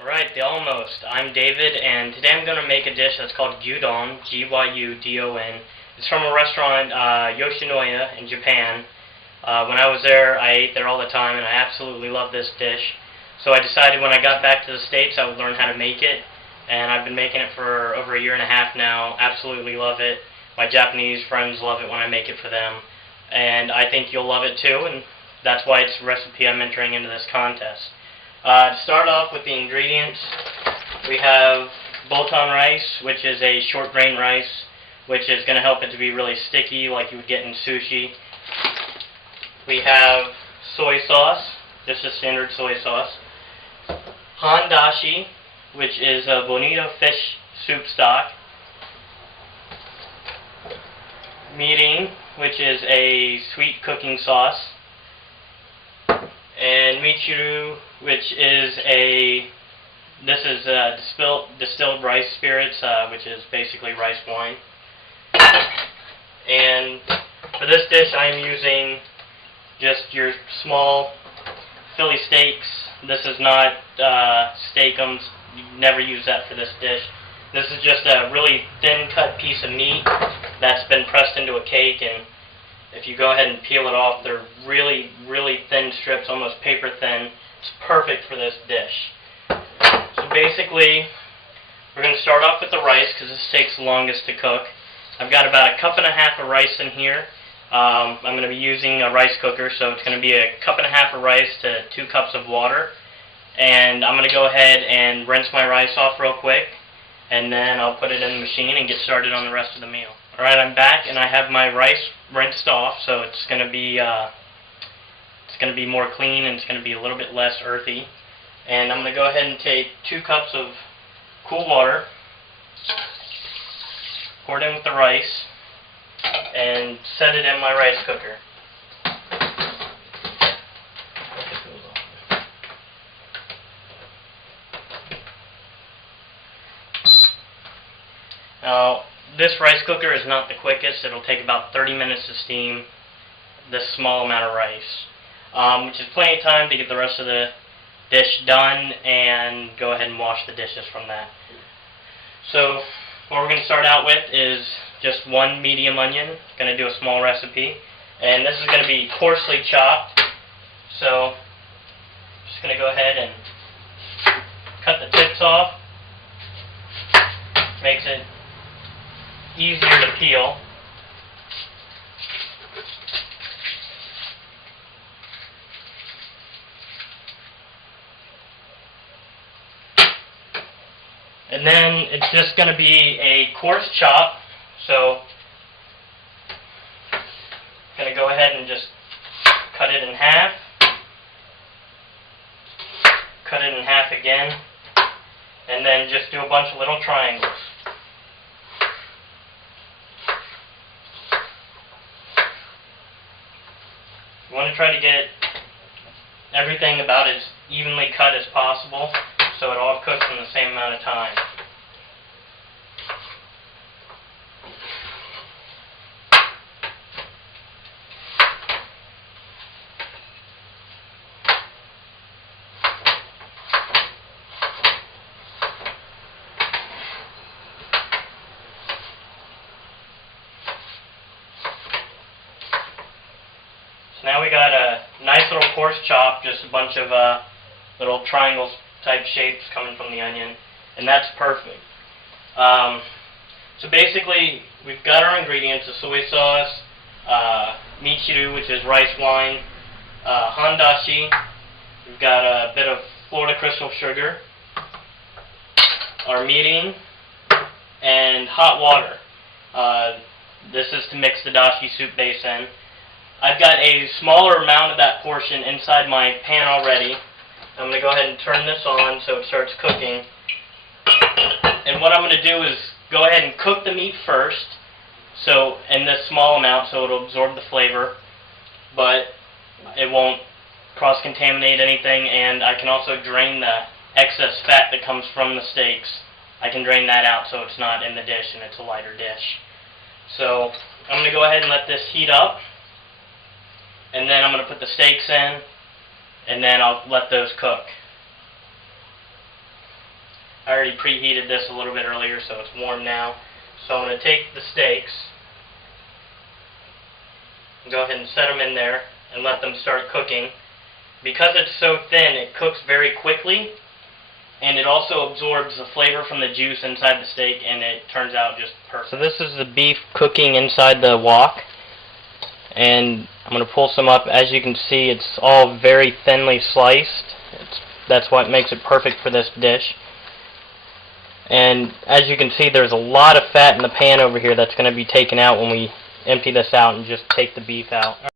Alright, the almost. I'm David, and today I'm going to make a dish that's called Gyudon, Gyudon. It's from a restaurant, Yoshinoya, in Japan. When I was there, I ate there all the time, and I absolutely love this dish. So I decided when I got back to the States, I would learn how to make it, and I've been making it for over a year and a half now. Absolutely love it. My Japanese friends love it when I make it for them, and I think you'll love it too, and that's why it's a recipe I'm entering into this contest. To start off with the ingredients, we have bulton rice, which is a short grain rice, which is going to help it to be really sticky like you would get in sushi. We have soy sauce, just a standard soy sauce. Handashi, which is a bonito fish soup stock. Mirin, which is a sweet cooking sauce. And michiru, which is distilled rice spirits, which is basically rice wine. And for this dish, I'm using just your small Philly steaks. This is not steakums. You never use that for this dish. This is just a really thin cut piece of meat that's been pressed into a cake, and if you go ahead and peel it off, they're really, really thin strips, almost paper thin. It's perfect for this dish. So basically, we're going to start off with the rice because this takes the longest to cook. I've got about 1.5 cups of rice in here. I'm going to be using a rice cooker, so it's going to be 1.5 cups of rice to 2 cups of water. And I'm going to go ahead and rinse my rice off real quick, and then I'll put it in the machine and get started on the rest of the meal. Alright, I'm back, and I have my rice rinsed off, so it's going to be more clean, and it's going to be a little bit less earthy. And I'm going to go ahead and take 2 cups of cool water, pour it in with the rice, and set it in my rice cooker. Now, this rice cooker is not the quickest. It'll take about 30 minutes to steam this small amount of rice, which is plenty of time to get the rest of the dish done and go ahead and wash the dishes from that. So what we're going to start out with is just 1 medium onion. Going to do a small recipe, and this is going to be coarsely chopped. So just going to go ahead and cut the tips off. Makes it easier to peel. And then it's just going to be a coarse chop, so I'm going to go ahead and just cut it in half, cut it in half again, and then just do a bunch of little triangles. You want to try to get everything about as evenly cut as possible so it all cooks in the same amount of time. So now we got a nice little coarse chop, just a bunch of little triangles type shapes coming from the onion, and that's perfect. So basically, we've got our ingredients: the soy sauce, michiru, which is rice wine, handashi, we've got a bit of Florida crystal sugar, our mirin, and hot water. This is to mix the dashi soup base in. I've got a smaller amount of that portion inside my pan already. I'm going to go ahead and turn this on so it starts cooking. And what I'm going to do is go ahead and cook the meat first, so in this small amount, so it'll absorb the flavor, but it won't cross-contaminate anything, and I can also drain the excess fat that comes from the steaks. I can drain that out so it's not in the dish and it's a lighter dish. So I'm going to go ahead and let this heat up, and then I'm going to put the steaks in, and then I'll let those cook. I already preheated this a little bit earlier, so it's warm now. So I'm going to take the steaks, go ahead and set them in there, and let them start cooking. Because it's so thin, it cooks very quickly, and it also absorbs the flavor from the juice inside the steak, and it turns out just perfect. So this is the beef cooking inside the wok, and I'm going to pull some up. As you can see, it's all very thinly sliced. That's what makes it perfect for this dish. And as you can see, there's a lot of fat in the pan over here that's going to be taken out when we empty this out and just take the beef out.